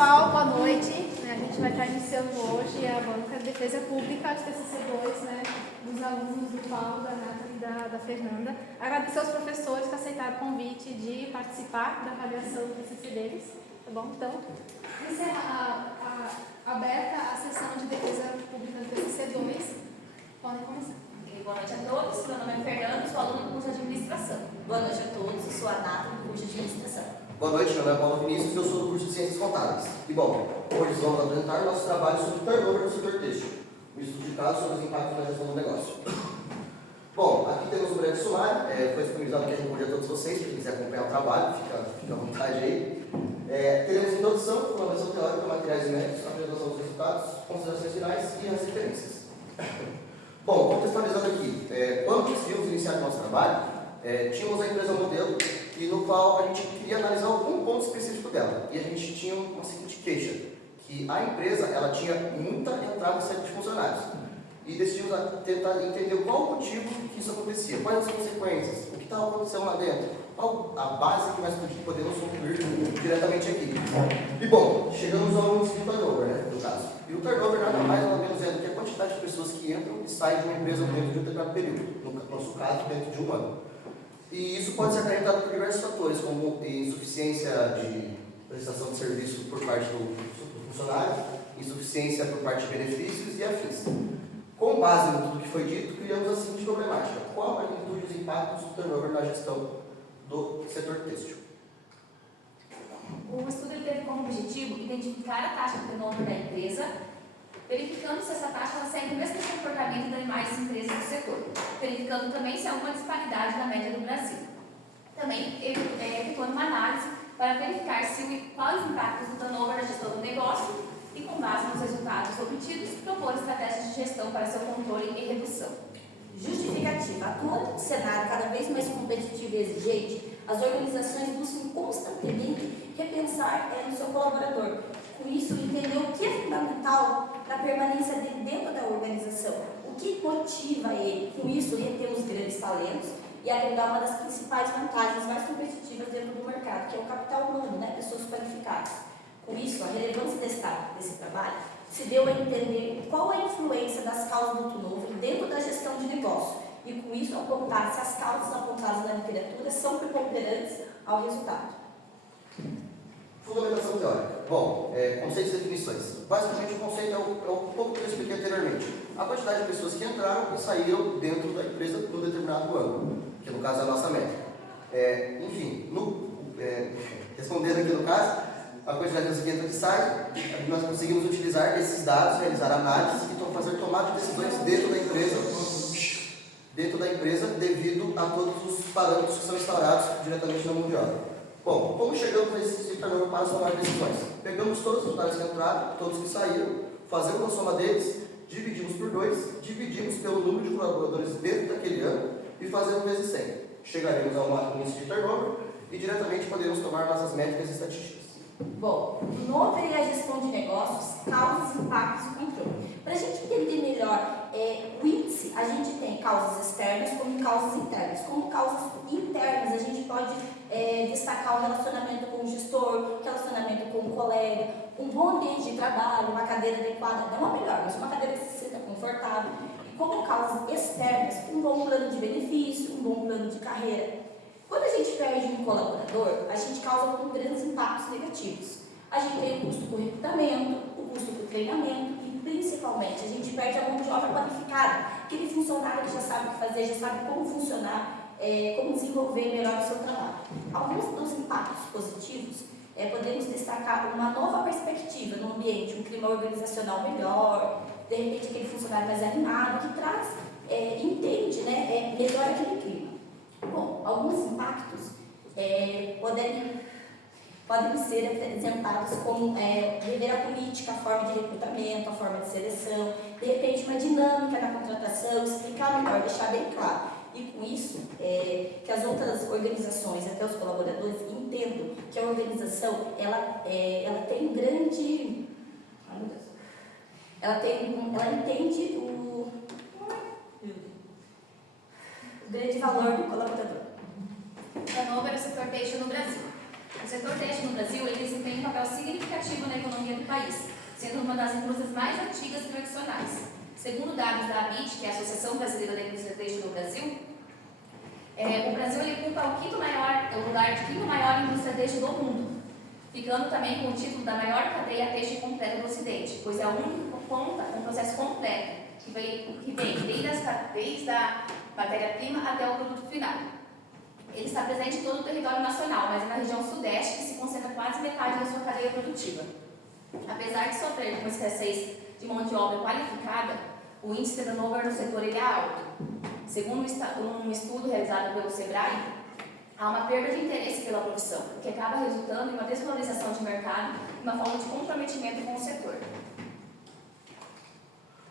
pessoal, boa noite. A gente vai estar iniciando hoje a banca de defesa pública de TCC2, dos alunos do Paulo, da Nathalie e da Fernanda. Agradecer aos professores que aceitaram o convite de participar da avaliação do TCC deles. Tá bom? Então, encerra aberta a sessão de defesa pública do TCC2. Podem começar. Boa noite a todos, meu nome é Fernando, sou aluna do curso de administração. Boa noite a todos, eu sou a Nathalie do curso de administração. Boa noite, meu nome é Paulo Vinícius e eu sou do curso de Ciências Contábeis. E bom, hoje vamos apresentar nosso trabalho sobre turnover no setor têxtil, um estudo de caso sobre os impactos na gestão do negócio. Bom, aqui temos um breve sumário, foi disponibilizado aqui a recorde a todos vocês, quem quiser acompanhar o trabalho, fica à vontade aí. Teremos introdução, fundamentação teórica, materiais e métodos, apresentação dos resultados, considerações finais e as referências. Bom, contextualizando aqui, quando decidimos iniciar o nosso trabalho, tínhamos a empresa modelo e no qual a gente queria analisar algum ponto específico dela. E a gente tinha uma seguinte queixa, que a empresa ela tinha muita entrada e saída de funcionários. E decidimos tentar entender qual o motivo que isso acontecia, quais as consequências, o que estava acontecendo lá dentro, qual a base que nós podemos concluir diretamente aqui. E bom, chegamos ao índice de turnover, no caso. E o turnover nada mais nada menos é do que a quantidade de pessoas que entram e saem de uma empresa dentro de um determinado período, no nosso caso, dentro de um ano. E isso pode ser acarretado por diversos fatores, como insuficiência de prestação de serviço por parte do funcionário, insuficiência por parte de benefícios e afins. Com base em tudo que foi dito, criamos a seguinte problemática: qual a magnitude dos impactos do turnover na gestão do setor têxtil? O estudo ele teve como objetivo identificar a taxa de turnover da empresa, verificando se essa taxa segue o mesmo comportamento das demais empresas do setor, verificando também se há alguma disparidade na média do Brasil. Também efetuando uma análise para verificar quais os impactos do turnover na gestão do negócio e, com base nos resultados obtidos, propor estratégias de gestão para seu controle e redução. Justificativa. Atuando no cenário cada vez mais competitivo e exigente, as organizações buscam constantemente repensar no seu colaborador. Com isso, entender o que é fundamental para a permanência dele dentro da organização, o que motiva ele. Com isso, reter os grandes talentos e agregar uma das principais vantagens mais competitivas dentro do mercado, que é o capital humano, pessoas qualificadas. Com isso, a relevância desse trabalho se deu a entender qual a influência das causas do turnover dentro da gestão de negócio e, com isso, apontar se as causas apontadas na literatura são preponderantes ao resultado. Fundamentação teórica. Bom, conceitos e definições. Basicamente, o conceito é um pouco que eu expliquei anteriormente. A quantidade de pessoas que entraram e saíram dentro da empresa num determinado ano, que no caso é a nossa métrica. Respondendo aqui no caso, a quantidade de pessoas que entram e saem, nós conseguimos utilizar esses dados, realizar análises e fazer tomada de decisões dentro da empresa devido a todos os parâmetros que são instaurados diretamente na mão de obra. Bom, como chegamos nesse turnover para tomar decisões? Pegamos todos os usuários que entraram, todos que saíram, fazemos a soma deles, dividimos por 2, dividimos pelo número de colaboradores dentro daquele ano e fazemos vezes 100. Chegaremos a um índice de turnover e diretamente podemos tomar nossas métricas e estatísticas. Bom, turnover e a gestão de negócios, causas, impactos e controle. Para a gente entender melhor o índice, a gente tem causas externas como causas internas. Como causas internas, a gente pode destacar o relacionamento com o gestor, relacionamento com o colega, um bom ambiente de trabalho, uma cadeira adequada, não a melhor, mas uma cadeira que se sinta confortável. E como causas externas, um bom plano de benefício, um bom plano de carreira. Quando a gente perde um colaborador, a gente causa com grandes impactos negativos. A gente tem o custo com o recrutamento, o custo com o treinamento e, principalmente, a gente perde a mão de obra qualificada, aquele funcionário que já sabe o que fazer, já sabe como funcionar, como desenvolver melhor o seu trabalho. Alguns dos impactos positivos, podemos destacar uma nova perspectiva no ambiente, um clima organizacional melhor, de repente aquele funcionário mais animado, que traz, entende, melhor aquele clima. Bom, alguns impactos podem ser apresentados como rever a política, a forma de recrutamento, a forma de seleção, de repente uma dinâmica na contratação, explicar melhor, deixar bem claro. E com isso, que as outras organizações, até os colaboradores, entendam que a organização ela tem um grande... Ela entende o grande valor do colaborador. Turnover no setor têxtil no Brasil. O setor têxtil no Brasil ele desempenha um papel significativo na economia país, sendo uma das indústrias mais antigas e tradicionais. Segundo dados da ABIT, que é a Associação Brasileira da Indústria Têxtil no Brasil, o Brasil ele ocupa o lugar de quinto maior indústria têxtil do mundo, ficando também com o título da maior cadeia têxtil completa do Ocidente, pois é a única que conta com um processo completo, que vem desde a matéria-prima até o produto final. Ele está presente em todo o território nacional, mas é na região sudeste que se concentra quase metade da sua cadeia produtiva. Apesar de sofrer com escassez de mão de obra qualificada, o índice de turnover no setor ele é alto. Segundo um estudo realizado pelo SEBRAE, há uma perda de interesse pela profissão, o que acaba resultando em uma desvalorização de mercado e uma falta de comprometimento com o setor.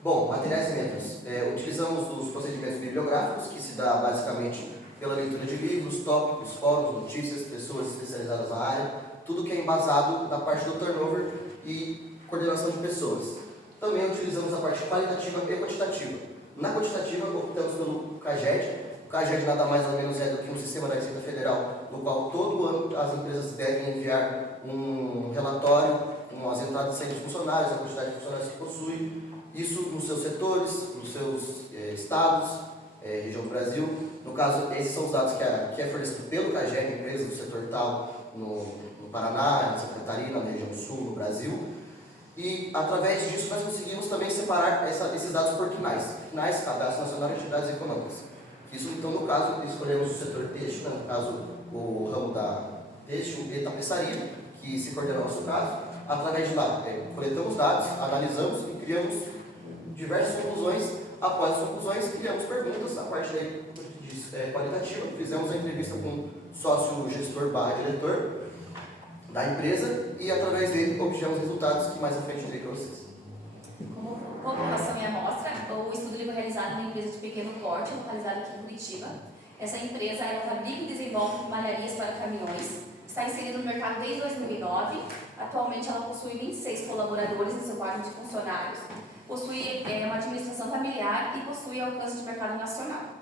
Bom, materiais e métodos. Utilizamos os procedimentos bibliográficos, que se dá basicamente pela leitura de livros, tópicos, fóruns, notícias, pessoas especializadas na área, tudo que é embasado na parte do turnover e coordenação de pessoas. Também utilizamos a parte qualitativa e quantitativa. Na quantitativa, optamos pelo CAGED. O CAGED nada mais ou menos é do que um sistema da Receita Federal, no qual todo ano as empresas devem enviar um relatório com as entradas e saídas de funcionários, a quantidade de funcionários que possui, isso nos seus setores, nos seus estados, região do Brasil. No caso, esses são os dados que é fornecido pelo CAGED, empresas do setor tal, no Paraná, em Santa Catarina, na região sul, no Brasil. E, através disso, nós conseguimos também separar esses dados por CNAES. CNAES, Cadastro Nacional de Atividades Econômicas. Isso, então, no caso, escolhemos o setor têxtil, no caso, o ramo da têxtil e tapeçaria, que se coordena no nosso caso. Através de lá, coletamos dados, analisamos e criamos diversas conclusões. Após as conclusões, criamos perguntas, a parte qualitativa. Fizemos a entrevista com o sócio gestor / diretor da empresa e, através dele, obtivemos resultados que mais à frente eu direi para vocês. Como comprovação e amostra, o estudo foi realizado numa empresa de pequeno porte, localizada aqui em Curitiba. Essa empresa ela fabrica e desenvolve malharias para caminhões, está inserida no mercado desde 2009. Atualmente, ela possui 26 colaboradores em seu quadro de funcionários, possui uma administração familiar e possui alcance de mercado nacional.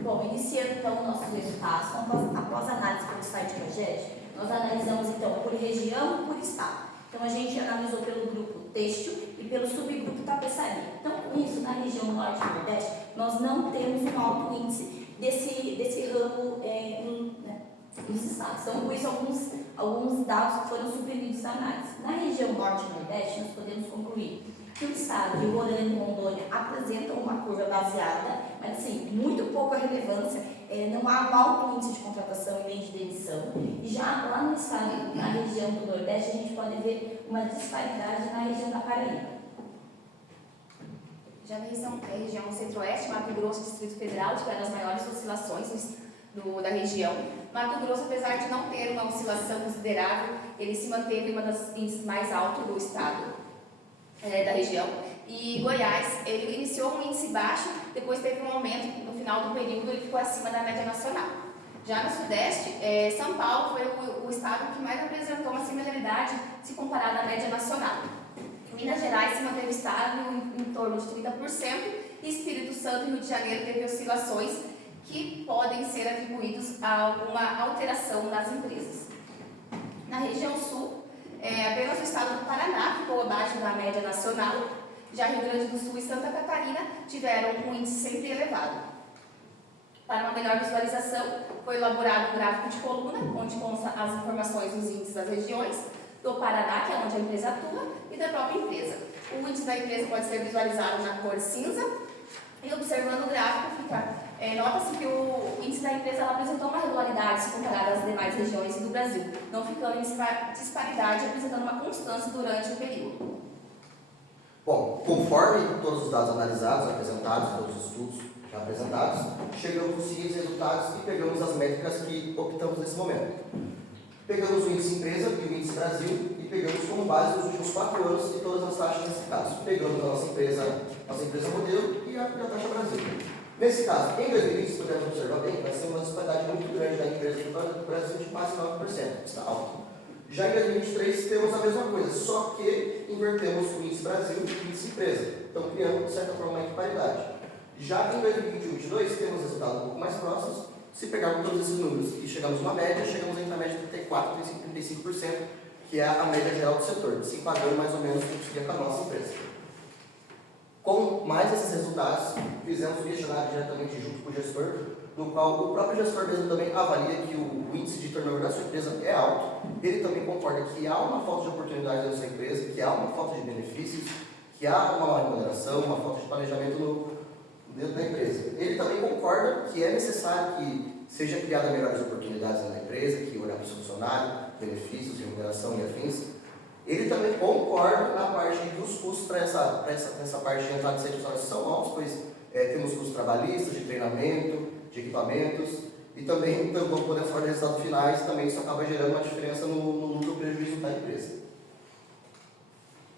Bom, iniciando então nossos resultados, após a análise pelo site CAGED, nós analisamos então por região e por estado. Então a gente analisou pelo grupo têxtil e pelo subgrupo tapeçaria. Então com isso, na região norte e nordeste, nós não temos um alto índice desse ramo nos estados. Então com isso, alguns dados que foram suprimidos da análise. Na região norte e nordeste, nós podemos concluir que o estado de Roraima e Rondônia apresentam uma curva baseada, mas assim, muito pouca relevância, não há um alto índice de contratação e nem de demissão. E já lá no estado, na região do Nordeste, a gente pode ver uma disparidade na região da Paraíba. Já na região Centro-Oeste, Mato Grosso e Distrito Federal tiveram as maiores oscilações da região. Mato Grosso, apesar de não ter uma oscilação considerável, ele se manteve uma das índices mais altos do estado, da região. E Goiás, ele iniciou um índice baixo, depois teve um aumento, no final do período ele ficou acima da média nacional. Já no Sudeste, São Paulo foi o estado que mais apresentou uma similaridade se comparado à média nacional. Minas Gerais se manteve estável em torno de 30%, e Espírito Santo e Rio de Janeiro teve oscilações que podem ser atribuídos a alguma alteração nas empresas. Na região Sul, apenas o estado do Paraná ficou abaixo da média nacional. Já Rio Grande do Sul e Santa Catarina tiveram um índice sempre elevado. Para uma melhor visualização, foi elaborado um gráfico de coluna, onde consta as informações dos índices das regiões, do Paraná, que é onde a empresa atua, e da própria empresa. O índice da empresa pode ser visualizado na cor cinza, e observando o gráfico, nota-se que o índice da empresa ela apresentou uma regularidade se comparado às demais regiões do Brasil, não ficando em disparidade, apresentando uma constância durante o período. Bom, conforme todos os dados analisados, apresentados, todos os estudos já apresentados, chegamos aos seguintes resultados e pegamos as métricas que optamos nesse momento. Pegamos o índice empresa e o índice Brasil e pegamos como base os últimos 4 anos e todas as taxas nesse caso. Pegamos a nossa empresa modelo e a taxa Brasil. Nesse caso, em 2020, se pudermos observar bem, nós temos uma disparidade muito grande da empresa do Brasil de quase 9%, está alto. Já em 2023 temos a mesma coisa, só que invertemos o índice Brasil e o índice empresa. Então criando, de certa forma, uma equiparidade. Já em 2021 e 2022 temos resultados um pouco mais próximos. Se pegarmos todos esses números e chegamos numa média, chegamos entre a média de 34% e 35%, que é a média geral do setor, se enquadrando mais ou menos o que seria com a nossa empresa. Com mais esses resultados, fizemos um questionário diretamente junto com o gestor, no qual o próprio gestor mesmo também avalia que o índice de turnover da sua empresa é alto. Ele também concorda que há uma falta de oportunidade na sua empresa, que há uma falta de benefícios, que há uma má remuneração, uma falta de planejamento dentro da empresa. Ele também concorda que é necessário que seja criada melhores oportunidades na empresa, que olhar para o seu funcionário, benefícios, remuneração e afins. Ele também concorda na parte dos custos para essa parte de entrada e saída de funcionários são altos, pois temos custos trabalhistas, de treinamento, de equipamentos, e também, então, quando podemos falar de resultados finais, também isso acaba gerando uma diferença no lucro prejuízo da empresa.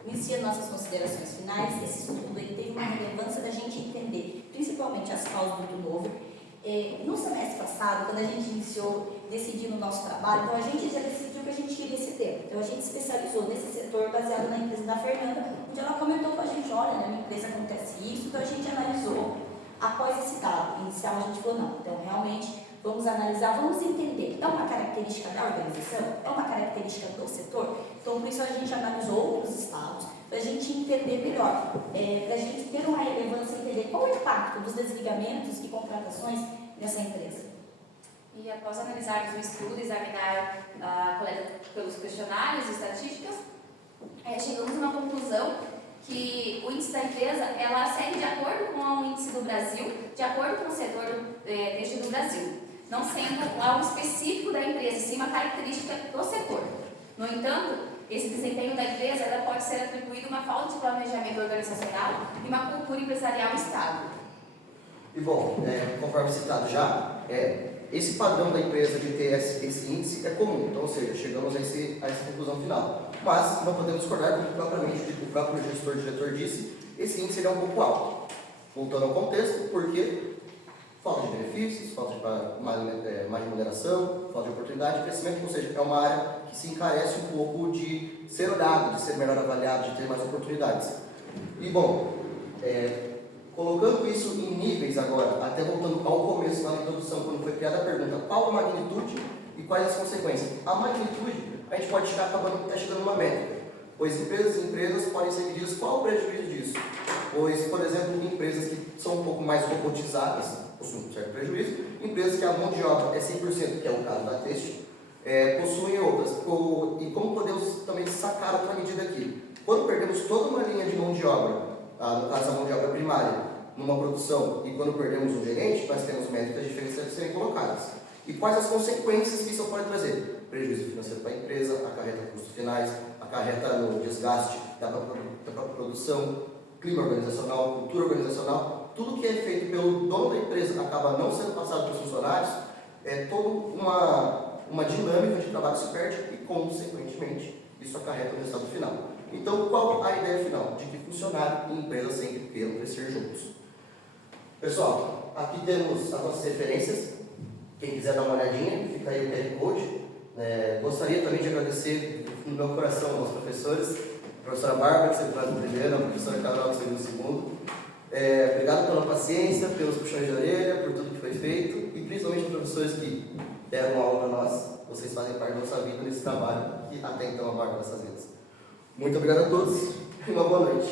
Iniciando nossas considerações finais, esse estudo ele teve uma relevância da gente entender, principalmente as causas do novo. No semestre passado, quando a gente iniciou decidindo o nosso trabalho, então a gente já decidiu que a gente queria esse tema. Então a gente se especializou nesse setor baseado na empresa da Fernanda, onde ela comentou com a gente, olha, na minha empresa acontece isso, então a gente analisou. Após esse dado inicial, a gente falou, não, então realmente vamos analisar, vamos entender, é uma característica da organização? É uma característica do setor? Então, por isso a gente analisou outros estados, para a gente entender melhor, para a gente ter uma relevância e entender qual o impacto dos desligamentos e contratações nessa empresa. E após analisarmos o estudo, examinar a coleta pelos questionários e estatísticas, chegamos a uma conclusão que o índice da empresa, ela segue de acordo com o índice do Brasil, de acordo com o setor têxtil do Brasil, não sendo algo específico da empresa, sim uma característica do setor. No entanto, esse desempenho da empresa ela pode ser atribuído a uma falta de planejamento organizacional e uma cultura empresarial estável. E bom, conforme citado já, esse padrão da empresa de ter esse índice é comum, então, ou seja, chegamos a essa conclusão final. Mas não podemos discordar porque o próprio diretor disse, esse índice é um pouco alto. Voltando ao contexto, porque falta de benefícios, falta de má remuneração, falta de oportunidade de crescimento, ou seja, é uma área que se encarece um pouco de ser olhado, de ser melhor avaliado, de ter mais oportunidades. E bom, colocando isso em níveis agora, até voltando ao começo, lá na introdução, quando foi criada a pergunta, qual a magnitude e quais as consequências? A magnitude, a gente pode chegar acabando até chegando numa métrica, pois empresas e empresas podem ser medidas qual o prejuízo disso. Pois, por exemplo, empresas que são um pouco mais robotizadas, possuem um certo prejuízo, empresas que a mão de obra é 100%, que é o caso da Têxtil, possuem outras. E como podemos também sacar outra medida aqui? Quando perdemos toda uma linha de mão de obra, no caso a mão de obra primária, numa produção, e quando perdemos um gerente, nós temos métricas diferentes a serem colocadas. E quais as consequências que isso pode trazer? Prejuízo financeiro para a empresa, acarreta custos finais, acarreta no desgaste da própria produção, clima organizacional, cultura organizacional, tudo que é feito pelo dono da empresa acaba não sendo passado para os funcionários, toda uma dinâmica de trabalho se perde e, consequentemente, isso acarreta no resultado final. Então, qual a ideia final? De que funcionário e empresa sempre queiram crescer juntos. Pessoal, aqui temos as nossas referências. Quem quiser dar uma olhadinha, fica aí o QR Code. Gostaria também de agradecer no meu coração aos professores, a professora Bárbara, que você traz o primeiro, a professora Carol, que você viu o segundo. Obrigado pela paciência, pelos puxões de orelha, por tudo que foi feito, e principalmente os professores que deram aula para nós. Vocês fazem parte da nossa vida nesse trabalho, que até então abarca nossas vidas. Muito obrigado a todos e uma boa noite.